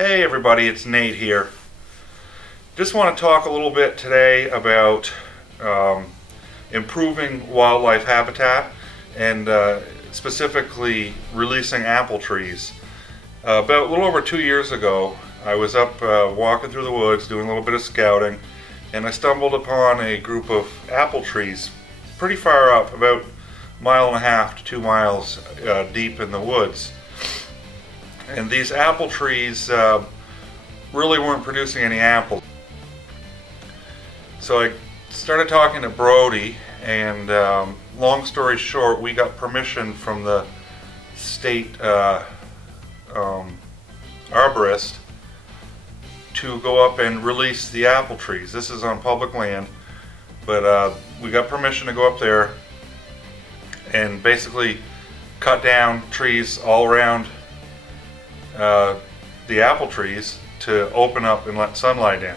Hey everybody, it's Nate here. Just want to talk a little bit today about improving wildlife habitat and specifically releasing apple trees. About a little over 2 years ago, I was up walking through the woods doing a little bit of scouting, and I stumbled upon a group of apple trees pretty far up, about 1.5 to 2 miles deep in the woods. And these apple trees really weren't producing any apples. So I started talking to Brody, and long story short, we got permission from the state arborist to go up and release the apple trees. This is on public land, but we got permission to go up there and basically cut down trees all around the apple trees to open up and let sunlight in.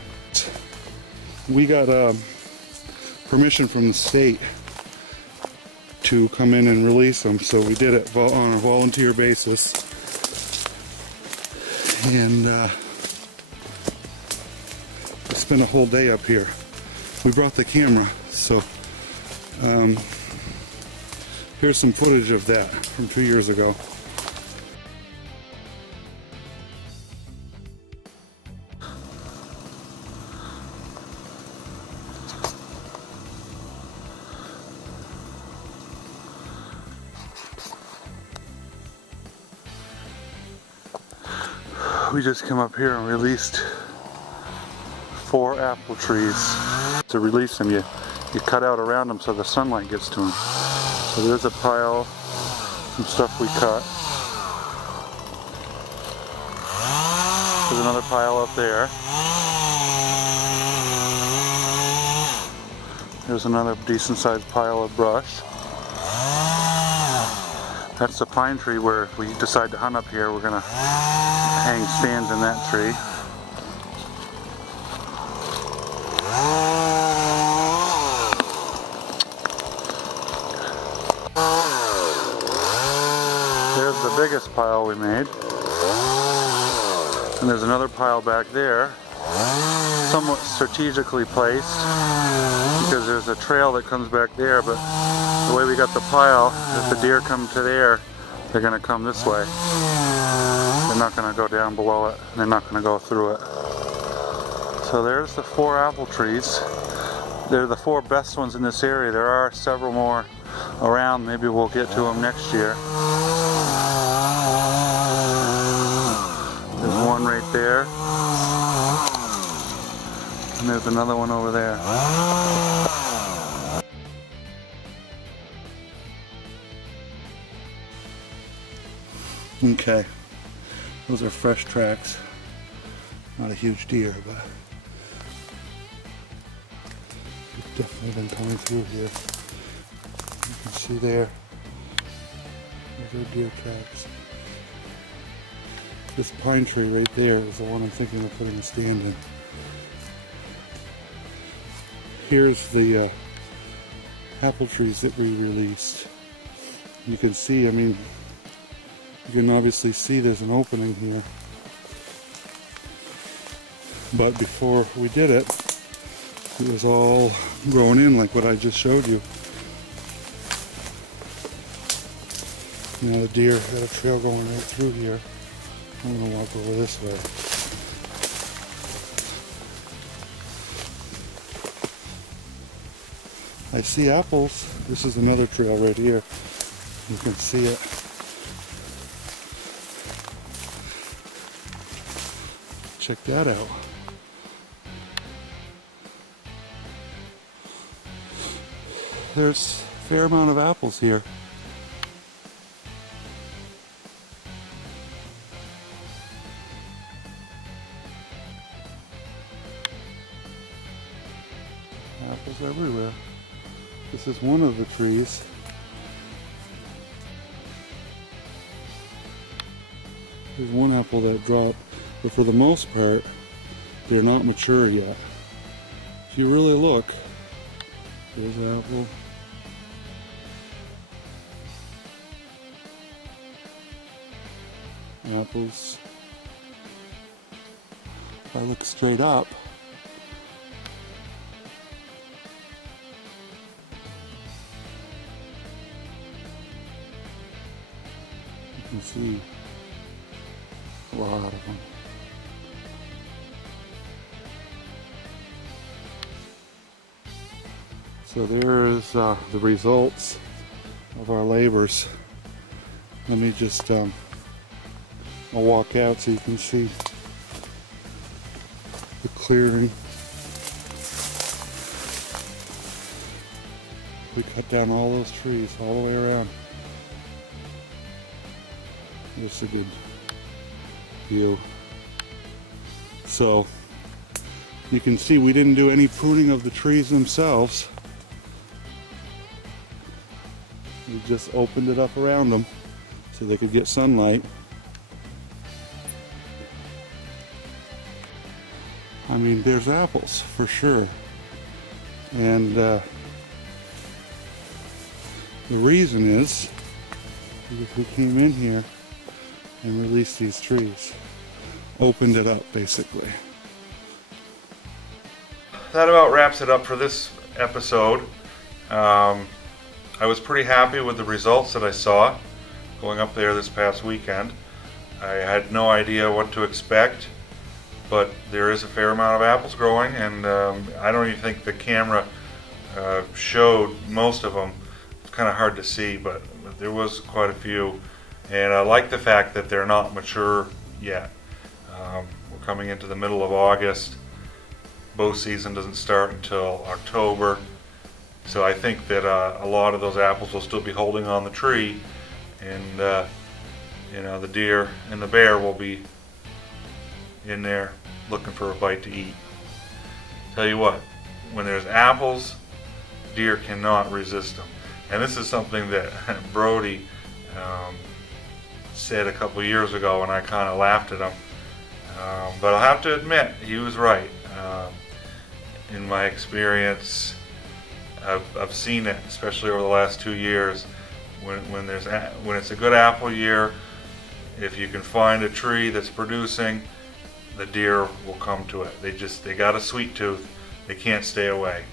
We got permission from the state to come in and release them, so we did it on a volunteer basis, and we spent a whole day up here. We brought the camera, so here's some footage of that from 2 years ago. We just came up here and released 4 apple trees. To release them, you cut out around them so the sunlight gets to them. So there's a pile, some stuff we cut. There's another pile up there. There's another decent sized pile of brush. That's the pine tree where if we decide to hunt up here, we're gonna hang stands in that tree. There's the biggest pile we made. And there's another pile back there, somewhat strategically placed, because there's a trail that comes back there, but the way we got the pile, if the deer come to there, they're going to come this way. They're not going to go down below it. They're not going to go through it. So there's the 4 apple trees. They're the 4 best ones in this area. There are several more around. Maybe we'll get to them next year. There's one right there. And there's another one over there. Okay, those are fresh tracks. Not a huge deer, but it's definitely been coming through here. You can see there, those are deer tracks. This pine tree right there is the one I'm thinking of putting a stand in. Here's the apple trees that we released. You can see, I mean, you can obviously see there's an opening here. But before we did it, it was all grown in like what I just showed you. Now the deer got a trail going right through here. I'm going to walk over this way. I see apples. This is another trail right here. You can see it. Check that out. There's a fair amount of apples here. Apples everywhere. This is one of the trees. There's one apple that dropped, but for the most part, they're not mature yet. If you really look, there's an apple. Apples. If I look straight up, you can see a lot of them. So there's the results of our labors. Let me just I'll walk out so you can see the clearing. We cut down all those trees all the way around. Just a good view. So you can see we didn't do any pruning of the trees themselves. We just opened it up around them so they could get sunlight. I mean, there's apples for sure. And the reason is because we came in here and released these trees. Opened it up, basically. That about wraps it up for this episode. I was pretty happy with the results that I saw going up there this past weekend. I had no idea what to expect, but there is a fair amount of apples growing, and I don't even think the camera showed most of them. It's kind of hard to see, but there was quite a few, and I like the fact that they're not mature yet. We're coming into the middle of August. Bow season doesn't start until October. So I think that a lot of those apples will still be holding on the tree, and you know, the deer and the bear will be in there looking for a bite to eat. Tell you what, when there's apples, deer cannot resist them. And this is something that Brody said a couple years ago, and I kind of laughed at him. But I'll have to admit, he was right. In my experience, I've seen it, especially over the last 2 years. When it's a good apple year, if you can find a tree that's producing, the deer will come to it. They got a sweet tooth. They can't stay away.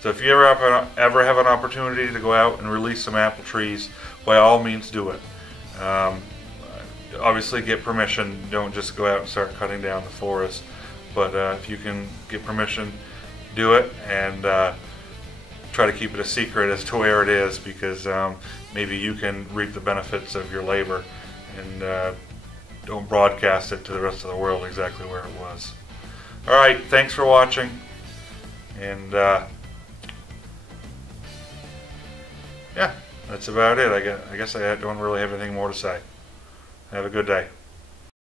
So if you ever have an opportunity to go out and release some apple trees, by all means do it. Obviously get permission. Don't just go out and start cutting down the forest. But if you can get permission, do it, and try to keep it a secret as to where it is, because maybe you can reap the benefits of your labor, and don't broadcast it to the rest of the world exactly where it was. Alright, thanks for watching, and yeah, that's about it. I guess I don't really have anything more to say. Have a good day.